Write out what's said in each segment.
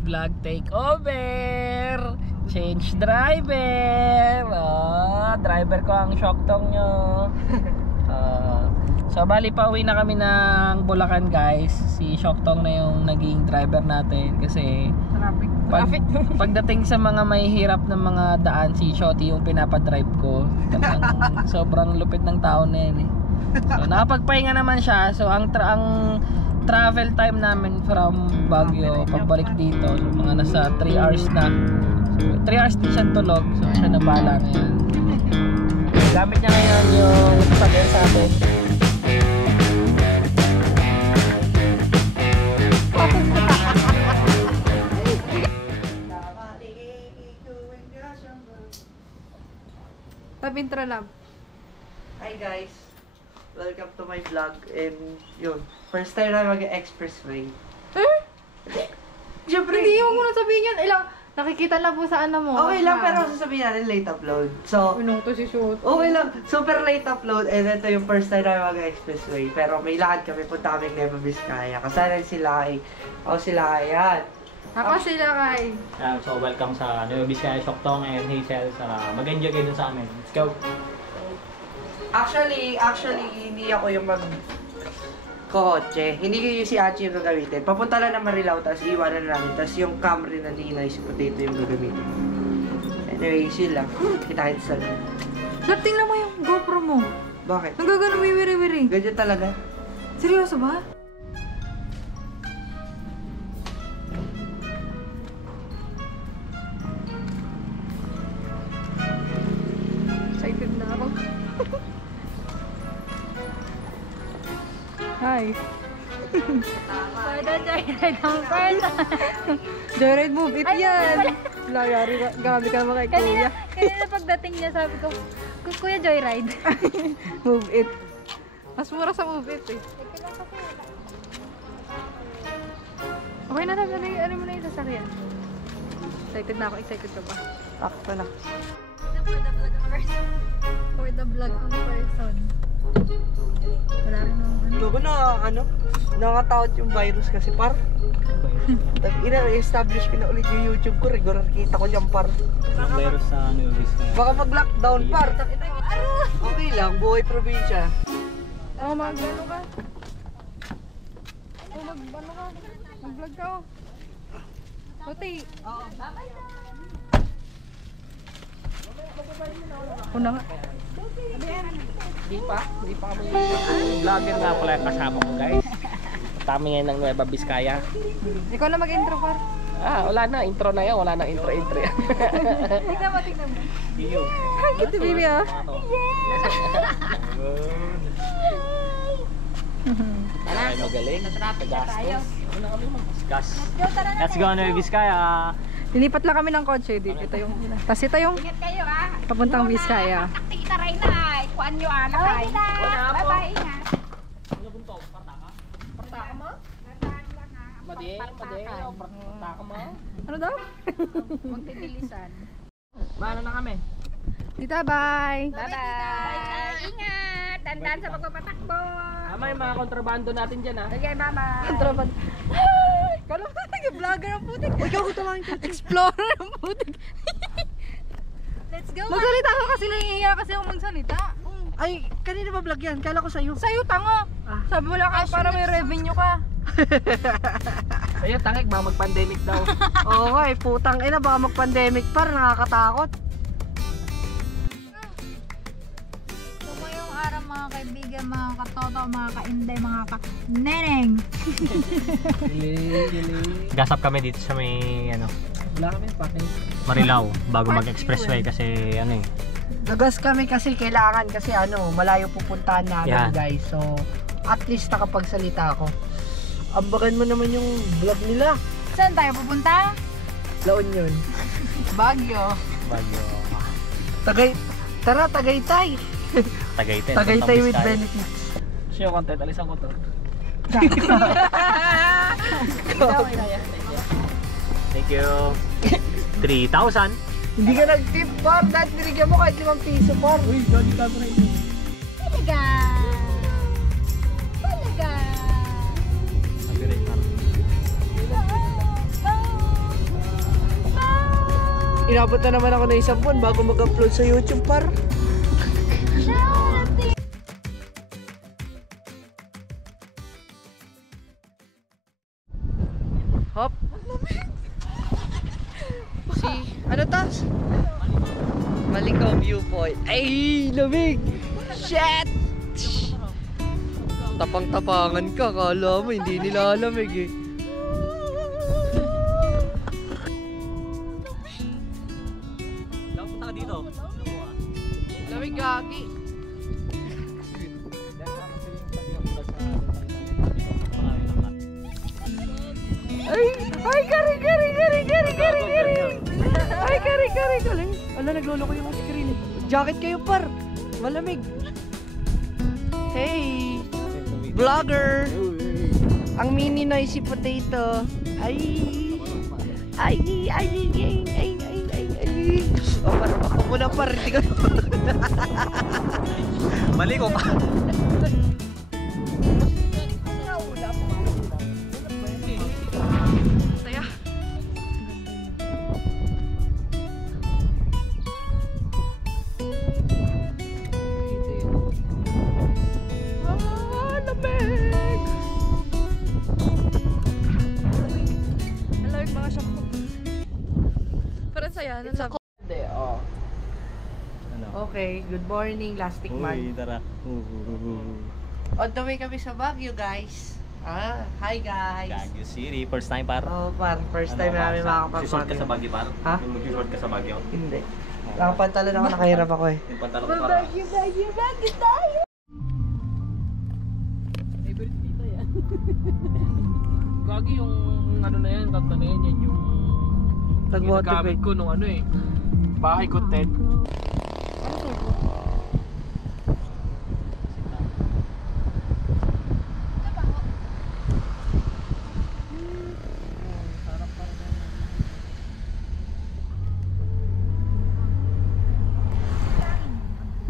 vlog takeover. Change driver. Driver ko ang Shoktong nyo. So bali pa uwi na kami ng Bulacan guys. Si Shoktong na yung naging driver natin kasi pagdating sa mga may hirap ng mga daan, si Shotty yung pinapadrive ko. Sobrang lupit ng tao na yan eh. So nakapagpahinga naman siya. So ang travel time namin from Baguio pabalik dito, so mga nasa 3 hours na. So 3 hours din siya tulog. So siya na bala ngayon. Gamit niya ngayon yung sabihan sa atin. Intro lang. Hi guys! Welcome to my vlog and yun, first time na mag-expressway. Siyempre, Hindi mo muna sabihin yun. Nakikita lang po sa ano mo. okay lang pero sasabihin natin late upload. So, Pinong to si Shoot. okay lang. Super late upload and ito yung first time na mag-expressway. Pero may lakad kami, punta kami Nueva Vizcaya. Kasama sila ay, sila yan. Ako sila kay. So welcome sa Nueva Vizcaya, Shoktong and Hazel. Mag-enjoy kayo dun sa amin. Let's go! Actually, hindi ako yung kotse. Hindi ko yung si Achi yung gagamitin. Papunta lang na Marilao, tapos iwanan namin. Tapos yung Camry na Ninay, si Potato yung gagamitin. Anyway, sila. Kita sa lang. Sir, tingnan mo yung GoPro mo. Bakit? Nagagano may wiri-wiri. Ganyan talaga. Seryoso ba? Excited na ako. Hi. Pwede joyride ang pwede. Joyride move it yan. Layari ka. Gabi ka naman kay Kuya. Kanina pagdating niya sabi ko, Kuya joyride. Move it. Mas mura sa move it eh. Okay na naman. Ano mo na yung sasakyan? Excited na ako. Excited ka ba? Takto na. For the vlog ang person. Wala rin naman. Logo na, nakakatakot yung virus kasi par. Ina-establish ko na ulit yung YouTube ko. Regular kita ko dyan par. Virus sa Nueva Vizcaya. Baka mag-lockdown par. Okay lang, buhay probinsya. Oh, mag-ano ka? Oh, mag-ano ka? Mag-vlog ka oh. Puti. Oo. Una nga. Hindi pa kami vlogger nga pala yung kasama ko guys. Kami ngayon ng Nueva Vizcaya. Ikaw na mag-intro par. Wala na, intro na yan. Wala na intro. Tignan mo. Iyo. Ito baby ah. Ay, magaling. Tayo. Ano kami mag-discuss? Let's go Nueva Vizcaya. Lilipat lang kami ng kotse. Ito yung, tapos ito yung Ingat kayo ha. papuntang Vizcaya. Taktika rin na. Kuan nyo anak ay. Bye-bye. Ingat. Ano bunto? Partaka? Partaka mo? Madi. Partaka mo? Ano daw? Magtibilisan. Maano na kami? Tita, bye! Bye-bye. Ingat. Dandan sa pagpapatakbo. May mga kontrabando natin dyan ha. Okay, bye-bye. Kontraban. Ay! Kala mo nag-vlogger ang putik. Uy, ako tumangin ko. Explorer ang putik. Let's go. Magsalita ka kasi nahihiya kasi ako magsalita. Ay, kanina ba vlog yan? Kala ko sa'yo. Sa'yo, tanga. Sabi mo lang para may revenue ka. Sa'yo tangik, baka mag-pandemic daw. Oo nga eh, putang ina, baka mag-pandemic par, nakakatakot. Tumayong araw mga kaibigan, mga katoto, mga kainday, mga ka-neneng. Gasap kami dito sa may Wala kami paking. Marilao bago mag-expressway kasi Nagas kami kasi kailangan kasi malayo pupuntahan namin Yan. guys. So, at least nakapagsalita ako. Ambagan mo naman yung vlog nila. Saan tayo pupunta? La Union. Baguio. Tagaytay. Tagaytay. Tagaytay with benefits. Siya yung content, alisan ko to. Thank you. 3,000. Hindi ka nag-tip par, dahil binigyan mo kahit 5 piso par. Uy, gagi ka na ito. Talaga. Talaga. Inabot na naman ako na 1 buwan bago mag-upload sa YouTube, par. Hop. Ano tas? Malikao viewpoint. Ay, lamig! Shit! Tapang-tapangan ka, kala mo hindi nila lamig eh. Punta ka dito. Lamig gagi. Ay, kari. Ay, kari. Ala, nagloloko yung screen. Jacket kayo, par. Malamig. Hey, vlogger. Ang mini noisy potato. Ay. Oh, parang ako muna, par. Hindi ko. Mali ko pa. Saya. Lamig! Alam mga shock ko. Parang saya. It's a cold day, oh. Okay, good morning, Lastic Man. Tara. On the way kami sa Baguio, guys. Hi guys. Baguio City. First time par. Oh, par, first time namin Short ka sa makakapag-Baguio. Baguio par? Ha? Mag-short ka sa Baguio? Hindi. Nakapantalon ako, nakahirap ako eh. Yung pantalon ko para. Baguio tayo! Favorite dito yan. Gagi yung ano na yan, kanta na yan, yan yung Nag-motivate. ginagamit ko nung ano eh. Bahay content.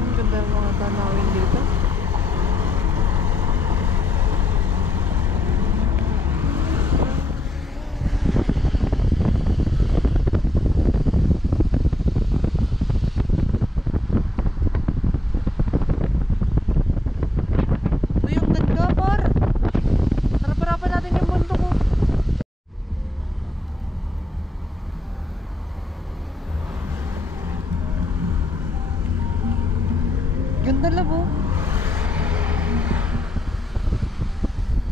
Ang ganda ng mga tanawin dito. Uy, ang ganda, par. Harap-harapan natin yung mundo ko. Ganda lang, oh.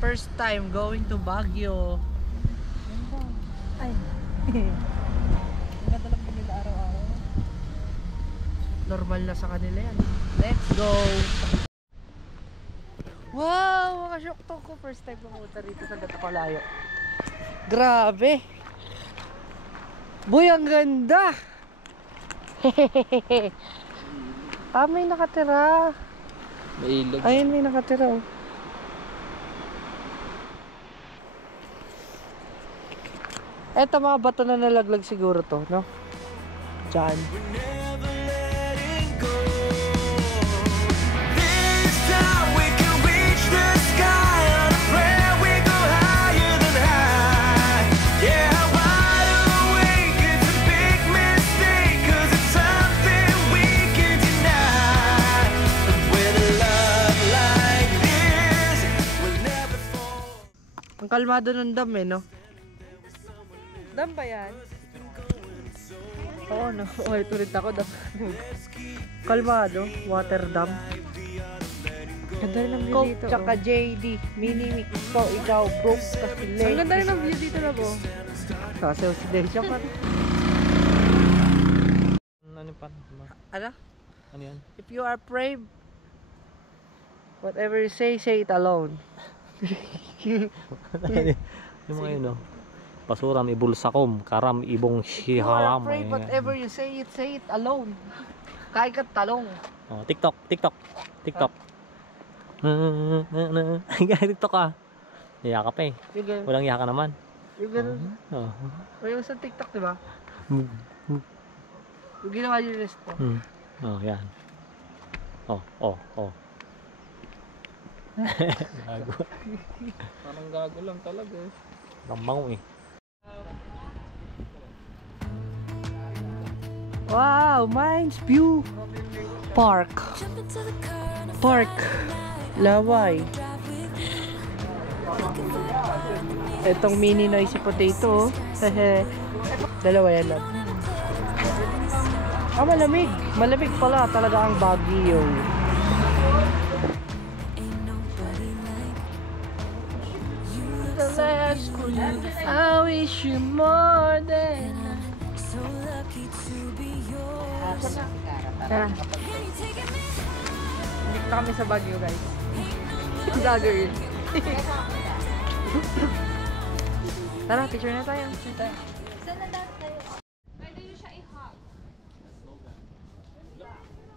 First time going to Baguio. Ay. Ang ganda lang po nila araw-araw. Normal na sa kanila yan. Let's go! Wow! Makashock to ko. First time pumunta rito sa Gatapalayo. Grabe! Boy, ang ganda! May nakatira. May ilog. Ayun, may nakatira, oh. Eto, mga bato na nalaglag siguro to, no? Diyan. Ang kalmado ng dam eh, no? Dam ba yan? Oo, no? Okay, tulit ako, dam. Kalmado, water dam. Ganda rin ang view Coke, dito. tsaka JD, mini mix. So, ikaw, broke kasi Ang late. ganda rin ang view dito na po. Sasayaw si Deja pa. Ano pa? Ano? Ano yan? If you are brave, whatever you say it alone. Yung mga yun, no? Pasuram ibulsakom, karam ibong If you are shihalam. brave, whatever you say it alone. Kahit ka talong. Oh, TikTok. TikTok ka. Iyak ka pa eh. Yung ganun. Walang iyak ka naman. Yung ganun. Oh. O yung sa TikTok, di ba? Mm. Yung ginawa yung list ko. Oh, yan. Oh. Gago. Parang gago lang talaga eh. Parang bango eh. Wow, Mines View Park. Park. Laway. Itong mini noisy potato. Dalawa yan lang. Ah, malamig. Malamig pala. Talaga ang Baguio. The last cruise, I wish you more than so lucky to be yours. Tara. Hindi na kami sa Baguio, guys. Vlogger yun. Tara, picture na tayo. Saan na dahil tayo? Pwede nyo siya i-hug.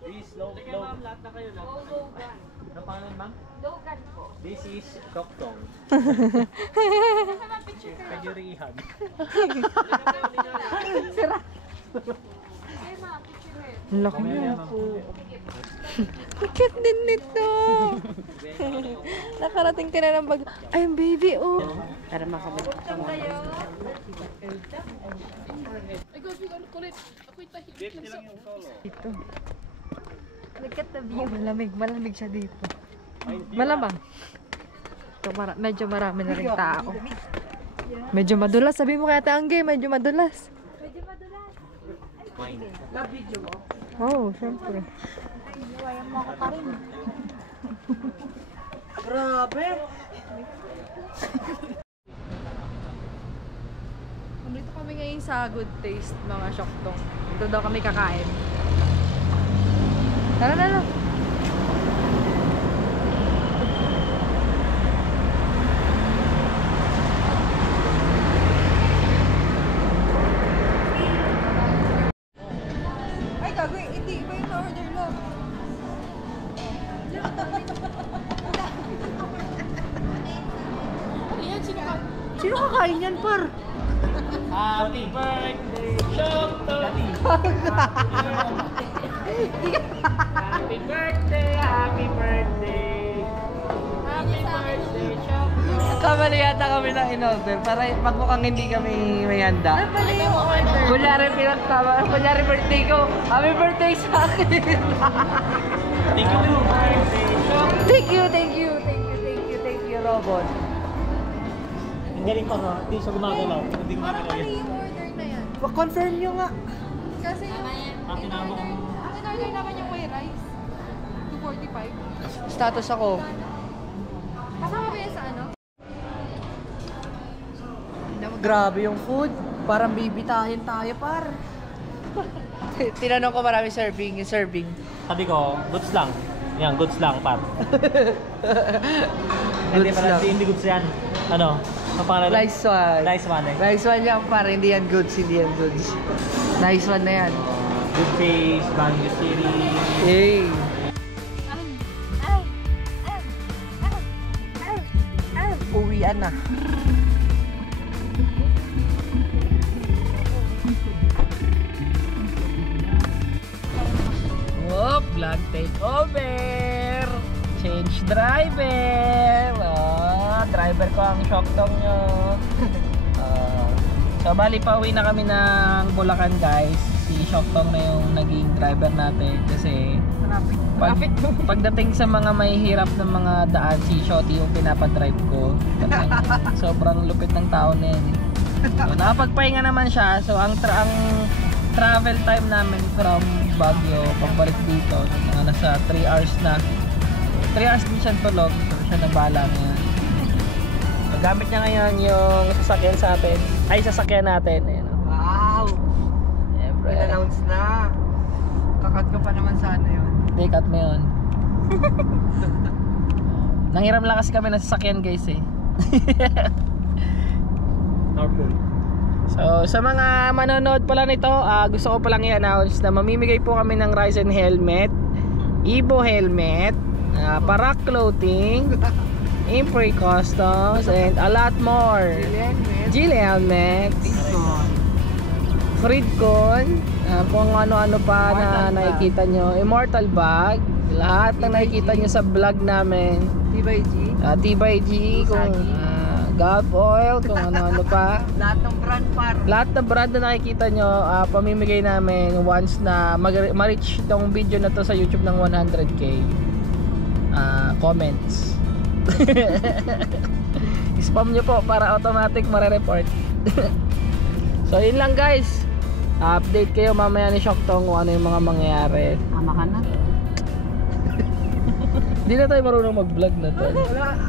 This Logan. Lahat na kayo lang. Logan. Ano pangalan, ma'am? Logan po. This is Shoktong. Pwede rin ihag. Sira. Ay, ma, picture it. Ang laki niya po. Cute din nito. Nakarating ka na ng bag. Ay, ang baby, oh. Para makabalik ka mo. Tayo. Dito. Look at the view. Malamig, malamig siya dito. Malamang. Ito, medyo marami na rin tao. Medyo madulas. Sabi mo kaya Angge, medyo madulas. Medyo madulas. Oh, syempre. Iwayan mo ako pa rin. Grabe! Nandito kami ngayon sa Good Taste, mga Shoktong. Ito daw kami kakain. Tara na lang. Ay, gago. Hindi. Iba yung order lang. Sino kakain yan, par? Happy birthday, Shoktong! Happy birthday, happy birthday! Happy birthday, Shoktong! Kamali yata kami ng in-order para magmukhang hindi kami may handa. Mali yung order. Kunyari birthday ko. Happy birthday sa akin! Thank you, birthday, Shoktong! Thank you, robot. Ang galing pa nga, hindi siya gumagalaw. Hindi Parang gumagalaw mali yun. yung order na yan. Confirm nyo nga. Kasi yung Akin na mo. in-order naman yung may rice. 245. Status ako. Kasama ba yan sa ano? Grabe yung food. Parang bibitahin tayo, par. Tinanong ko marami serving. Yung serving. Sabi ko, goods lang. Yan, goods lang, par. Hindi Goods pala, lang. hindi goods yan. Ano? Ang pangalan? Nice one. Nice one eh. Nice one yan, par. Hindi yan goods. Nice one na yan. Good face, Baguio City. Hey. Uwian na. Whoop, vlog takeover. Change driver. Driver ko ang Shoktong nyo. So bali pauwi na kami ng Bulacan, guys. Si Shoktong na yung naging driver natin kasi pagdating sa mga mahihirap ng mga daan, si Shotty yung pinapadrive ko. Sobrang lupit ng tao na yan. So, nakapagpahinga naman siya. So ang travel time namin from Baguio pabalik dito, mga nasa 3 hours na. 3 hours din siya tulog. So siya nabala ngayon. So, gamit niya ngayon yung sasakyan sa atin. Ay, sasakyan natin. Ayan, Wow! Siyempre. In-announce na. Kakat ko pa naman sana yun. Hindi, cut mo yun. Nanghiram lang kasi kami ng sasakyan, guys eh. Powerful. So, sa mga manonood pala nito, gusto ko palang i-announce na mamimigay po kami ng Ryzen helmet, Evo helmet, Parak clothing, Impre Customs, and a lot more. Gile helmets, Fridcon, kung ano-ano pa na nakikita nyo, Immortal bag, lahat na nakikita nyo sa vlog namin. T-by-G. T-by-G, kung Gulf Oil, kung ano-ano pa. Lahat ng brand par. Lahat ng brand na nakikita nyo, pamimigay namin once na ma-reach itong video na to sa YouTube ng 100k comments. Spam nyo po para automatic mare-report. So yun lang guys. Update kayo mamaya ni Shoktong kung ano yung mga mangyayari. Ama ka na. Hindi na tayo marunong mag-vlog na to.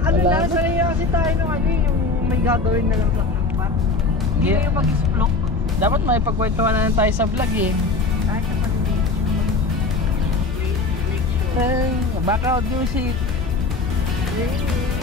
Ano lang, sanay kasi tayo nung ano yung may gagawin na lang ng par. Hindi na yung mag-explok. Dapat may pagkwentuhan na lang tayo sa vlog eh. Kahit sa pag-make. Background music. Hey.